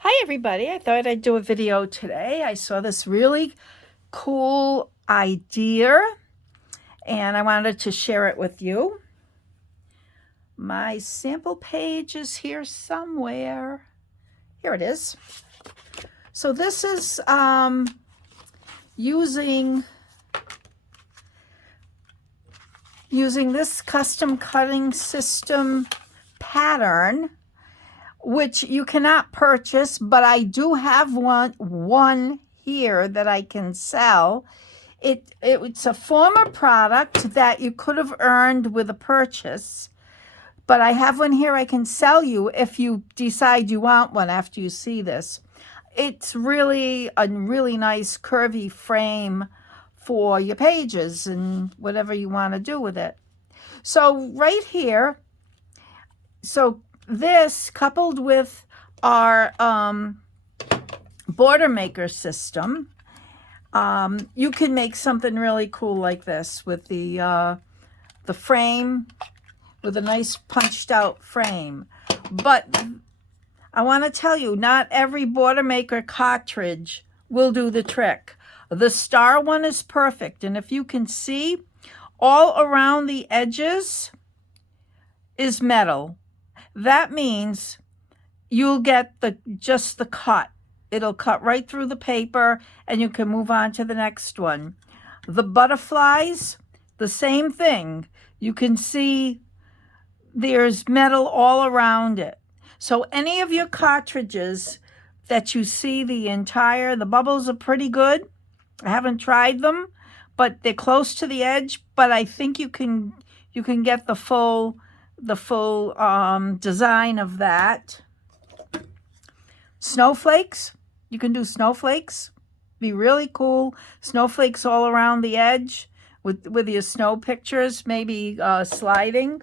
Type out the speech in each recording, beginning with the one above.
Hi everybody, I thought I'd do a video today. I saw this really cool idea and I wanted to share it with you. My sample page is here somewhere. Here it is. So this is using this custom cutting system pattern, which you cannot purchase, but I do have one here that I can sell. It's a former product that you could have earned with a purchase, but I have one here I can sell you if you decide you want one after you see this. It's really a really nice curvy frame for your pages and whatever you want to do with it. So right here, this coupled with our border maker system, you can make something really cool like this with the frame, with a nice punched out frame. But I want to tell you, not every border maker cartridge will do the trick. The star one is perfect, and if you can see, all around the edges is metal. That means you'll get just the cut. It'll cut right through the paper and you can move on to the next one. The butterflies, the same thing. You can see there's metal all around it. So any of your cartridges that you see the bubbles are pretty good. I haven't tried them, but they're close to the edge, but I think you can get the full design of that. Snowflakes, you can do snowflakes. Be really cool. Snowflakes all around the edge with your snow pictures, maybe sliding.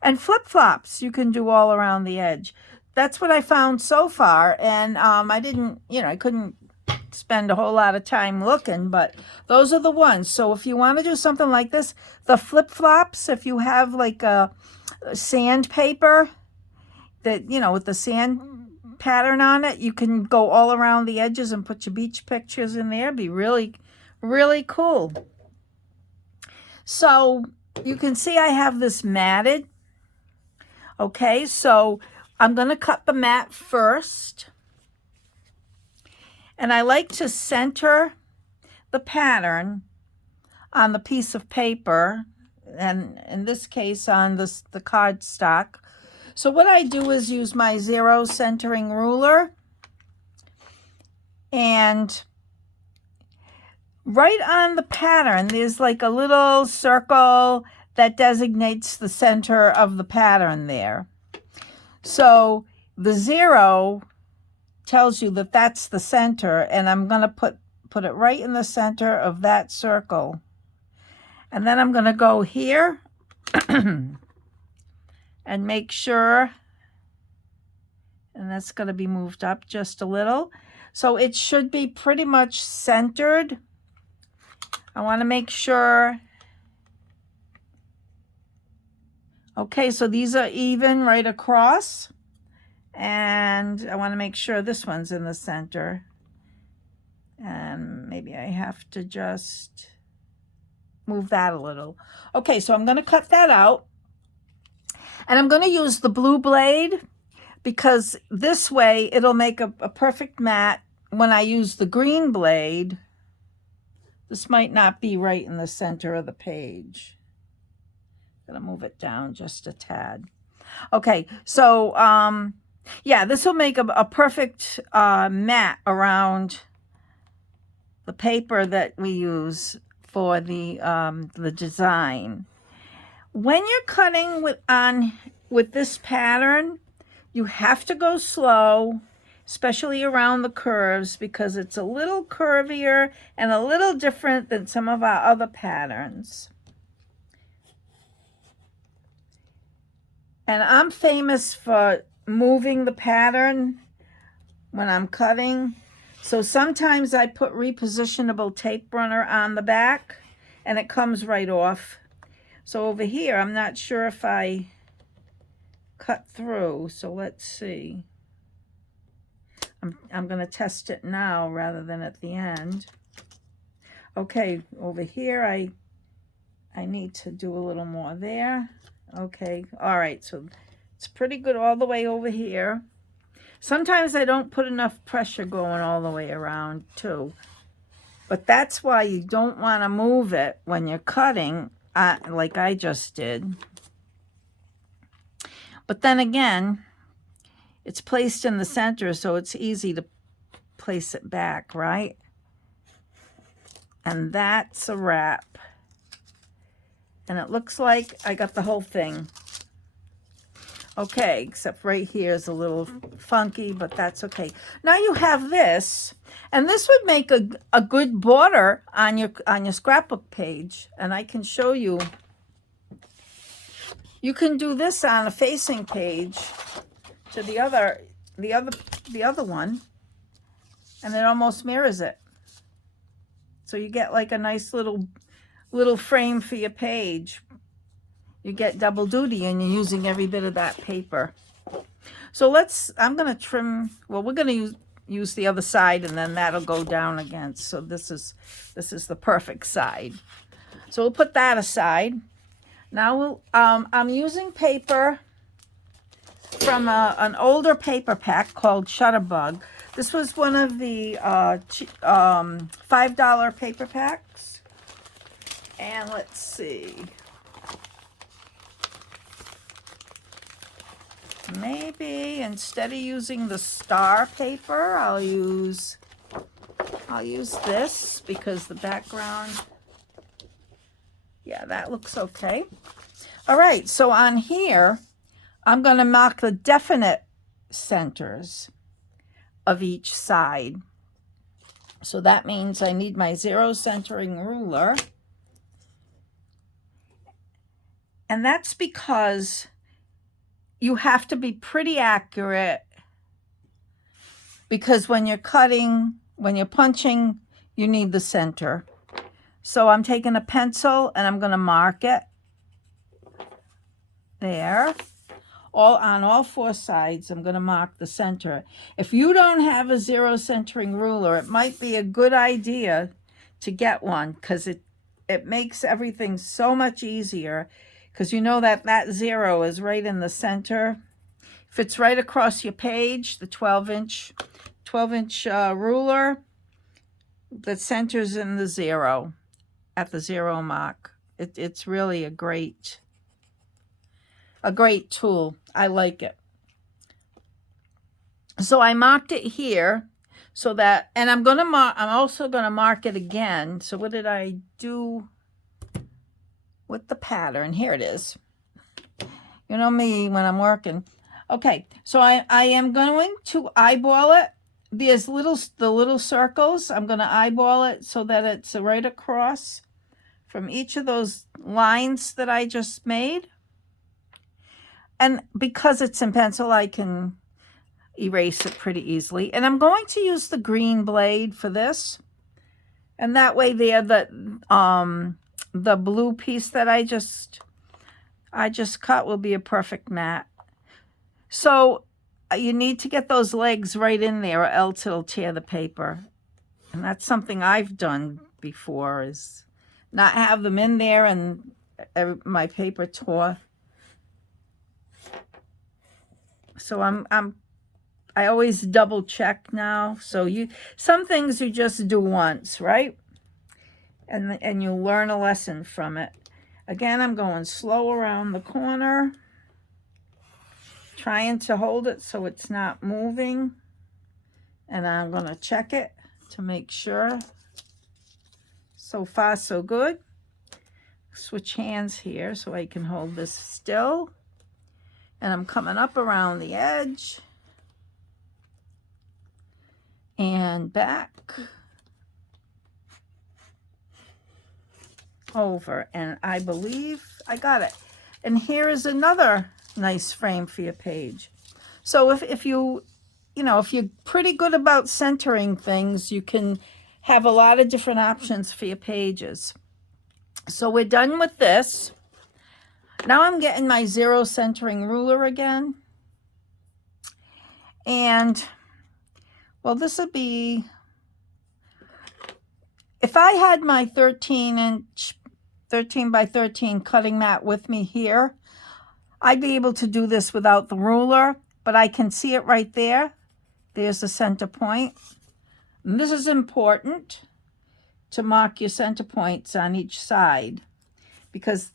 And flip-flops you can do all around the edge. That's what I found so far, and I couldn't spend a whole lot of time looking, but those are the ones. So if you want to do something like this, the flip-flops, if you have like a sandpaper that, with the sand pattern on it, you can go all around the edges and put your beach pictures in there. Be really, really cool. So you can see I have this matted. Okay, so I'm going to cut the mat first. And I like to center the pattern on the piece of paper, and in this case on the cardstock. So what I do is use my 0 centering ruler, and right on the pattern there's like a little circle that designates the center of the pattern there. So the 0 tells you that that's the center, and I'm going to put it right in the center of that circle. And then I'm going to go here and make sure, and that's going to be moved up just a little. So it should be pretty much centered. I want to make sure. Okay, so these are even right across. And I want to make sure this one's in the center. And maybe I have to just move that a little. Okay, so I'm going to cut that out. And I'm going to use the blue blade because this way it'll make a perfect mat. When I use the green blade, this might not be right in the center of the page. I'm going to move it down just a tad. Okay, so yeah, this will make a perfect mat around the paper that we use for the design. When you're cutting with this pattern, you have to go slow, especially around the curves, because it's a little curvier and a little different than some of our other patterns. And I'm famous for moving the pattern when I'm cutting. So sometimes I put repositionable tape runner on the back and it comes right off. So over here, I'm not sure if I cut through. So let's see. I'm going to test it now rather than at the end. Okay, over here I need to do a little more there. Okay, all right, so it's pretty good all the way over here. Sometimes I don't put enough pressure going all the way around too. But that's why you don't want to move it when you're cutting, like I just did. But then again, it's placed in the center, so it's easy to place it back, right? And that's a wrap. And it looks like I got the whole thing. Okay, except right here is a little funky, but that's okay. Now you have this, and this would make a good border on your scrapbook page. And I can show you. You can do this on a facing page to the other one, and it almost mirrors it. So you get like a nice little frame for your page. You get double duty, and you're using every bit of that paper. So I'm going to trim, well, we're going to use the other side, and then that'll go down against. So this is the perfect side. So we'll put that aside. Now I'm using paper from an older paper pack called Shutterbug. This was one of the $5 paper packs. And let's see. Maybe instead of using the star paper, I'll use this because the background, yeah, that looks okay. All right, so on here, I'm going to mark the definite centers of each side. So that means I need my 0 centering ruler. And that's because you have to be pretty accurate, because when you're cutting, when you're punching, you need the center. So I'm taking a pencil and I'm going to mark it there. On all 4 sides, I'm going to mark the center. If you don't have a 0 centering ruler, it might be a good idea to get one, because it makes everything so much easier. Because you know that 0 is right in the center. If it's right across your page, the 12-inch ruler, the center's in the 0, at the 0 mark. It's really a great tool. I like it. So I marked it here, so that, and I'm also gonna mark it again. So what did I do with the pattern? Here it is. You know me when I'm working. Okay, so I am going to eyeball it. There's the little circles. I'm going to eyeball it so that it's right across from each of those lines that I just made. And because it's in pencil, I can erase it pretty easily. And I'm going to use the green blade for this. And that way there, the blue piece that I just cut will be a perfect mat. So you need to get those legs right in there, or else it'll tear the paper. And that's something I've done before, is not have them in there and my paper tore. So I always double check now. So some things you just do once, right? And you'll learn a lesson from it. Again, I'm going slow around the corner, trying to hold it so it's not moving. And I'm going to check it to make sure. So far, so good. Switch hands here so I can hold this still. And I'm coming up around the edge and back. Over, and I believe I got it. And here is another nice frame for your page. So if you're pretty good about centering things, you can have a lot of different options for your pages. So we're done with this. Now I'm getting my 0 centering ruler again. And well, this would be, if I had my 13 by 13 cutting mat with me here, I'd be able to do this without the ruler, but I can see it right there. There's the center point. And this is important to mark your center points on each side because,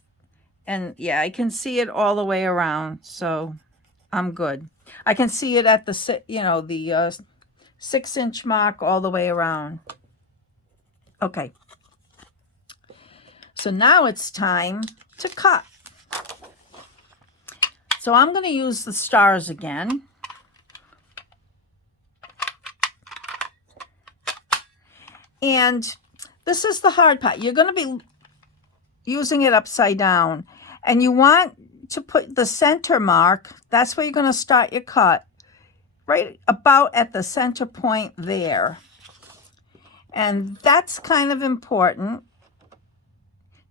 and yeah, I can see it all the way around, so I'm good. I can see it at the, you know, the 6-inch mark all the way around. Okay. So now it's time to cut. So I'm going to use the stars again. And this is the hard part. You're going to be using it upside down. And you want to put the center mark, that's where you're going to start your cut, right about at the center point there. And that's kind of important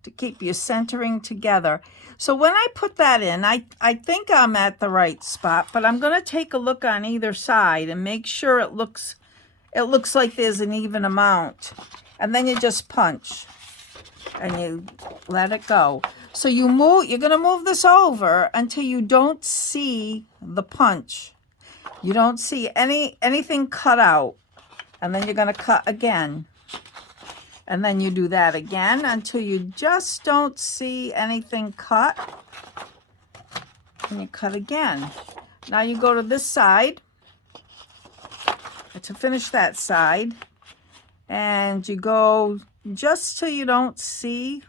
to keep your centering together. So when I put that in, I think I'm at the right spot, but I'm going to take a look on either side and make sure it looks like there's an even amount. And then you just punch and you let it go. So you're going to move this over until you don't see the punch. You don't see anything cut out. And then you're going to cut again. And then you do that again until you just don't see anything cut. And you cut again. Now you go to this side to finish that side. And you go just till you don't see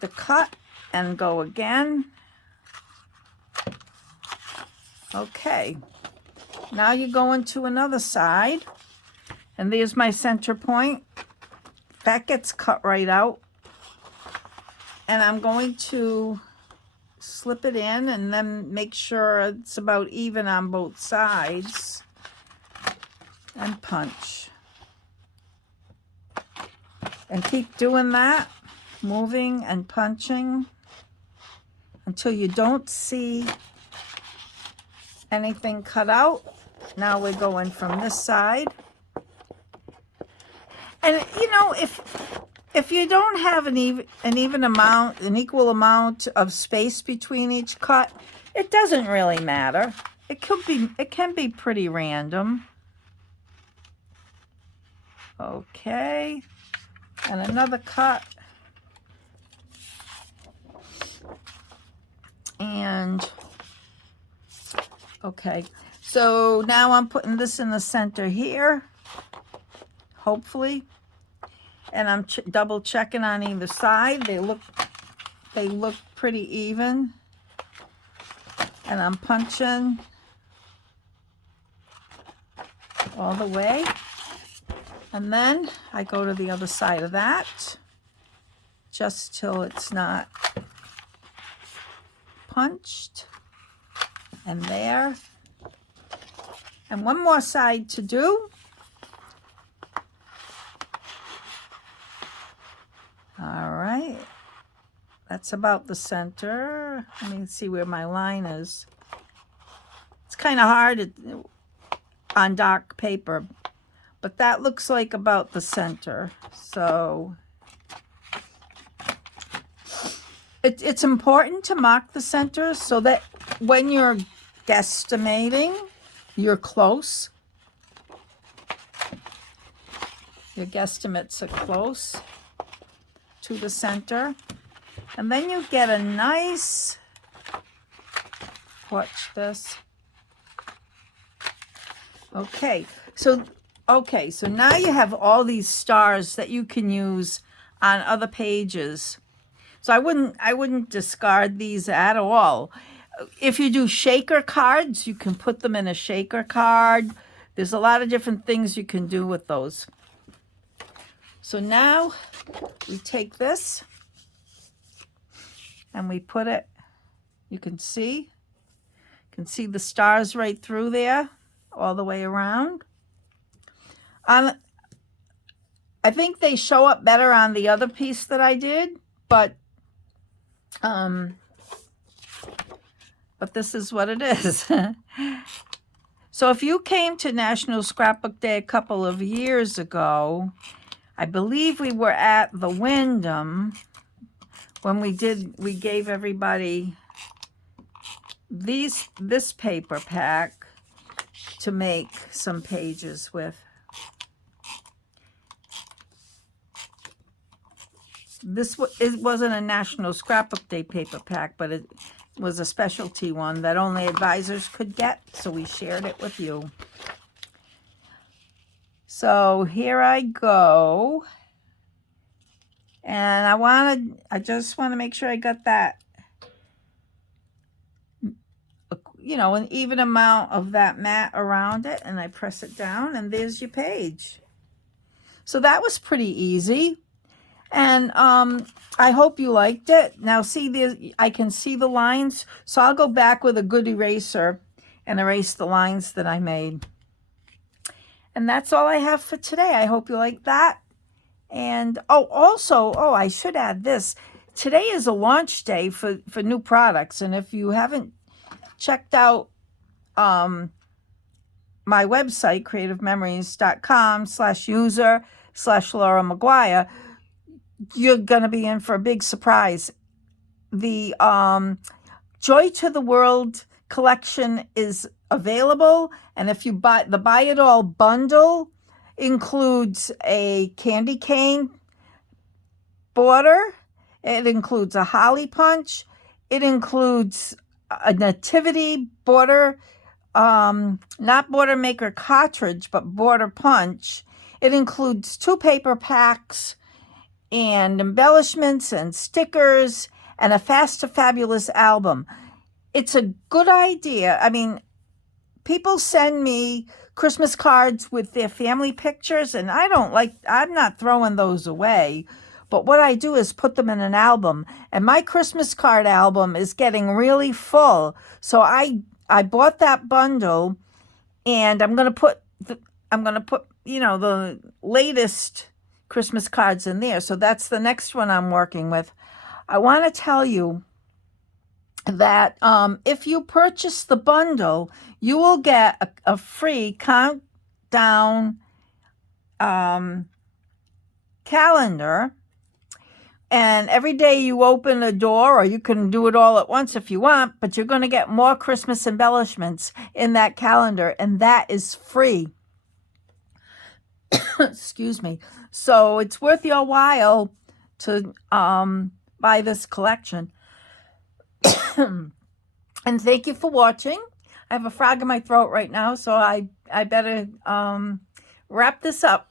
the cut and go again. Okay. Now you go into another side. And there's my center point. That gets cut right out. And I'm going to slip it in and then make sure it's about even on both sides. And punch. And keep doing that, moving and punching until you don't see anything cut out. Now we're going from this side. And you know, if you don't have an equal amount of space between each cut, it doesn't really matter. It can be pretty random. Okay. And another cut. And okay. So now I'm putting this in the center here. Hopefully. And I'm double checking on either side. They look pretty even. And I'm punching all the way. And then I go to the other side of that just till it's not punched. And there. And one more side to do. All right, that's about the center. Let me see where my line is. It's kind of hard on dark paper, but that looks like about the center. So it's important to mark the center so that when you're guesstimating, you're close. Your guesstimates are close to the center. And then you get a nice, watch this. Okay, so now you have all these stars that you can use on other pages. So I wouldn't discard these at all. If you do shaker cards, you can put them in a shaker card. There's a lot of different things you can do with those. So now we take this and we put it, you can see the stars right through there, all the way around. I think they show up better on the other piece that I did, but this is what it is. So if you came to National Scrapbook Day a couple of years ago, I believe we were at the Wyndham when we gave everybody this paper pack to make some pages with. It wasn't a National Scrapbook Day paper pack, but it was a specialty one that only advisors could get, so we shared it with you. So here I go. And I just want to make sure I got that, an even amount of that mat around it, and I press it down, and there's your page. So that was pretty easy. And I hope you liked it. Now see, I can see the lines, so I'll go back with a good eraser and erase the lines that I made. And that's all I have for today. I hope you like that. And I should add this. Today is a launch day for new products. And if you haven't checked out my website, creativememories.com/user/Laura McGuire, you're going to be in for a big surprise. The Joy to the World collection is available. And if you buy the Buy It All bundle, includes a candy cane border. It includes a holly punch. It includes a nativity border, not border maker cartridge, but border punch. It includes 2 paper packs and embellishments and stickers and a Fast to Fabulous album. It's a good idea. I mean, people send me Christmas cards with their family pictures, and I'm not throwing those away. But what I do is put them in an album, and my Christmas card album is getting really full. So I bought that bundle, and I'm gonna put the latest Christmas cards in there. So that's the next one I'm working with. I want to tell you that if you purchase the bundle, you will get a free countdown calendar. And every day you open a door, or you can do it all at once if you want, but you're going to get more Christmas embellishments in that calendar, and that is free. Excuse me. So it's worth your while to buy this collection. And thank you for watching. I have a frog in my throat right now, so I better wrap this up.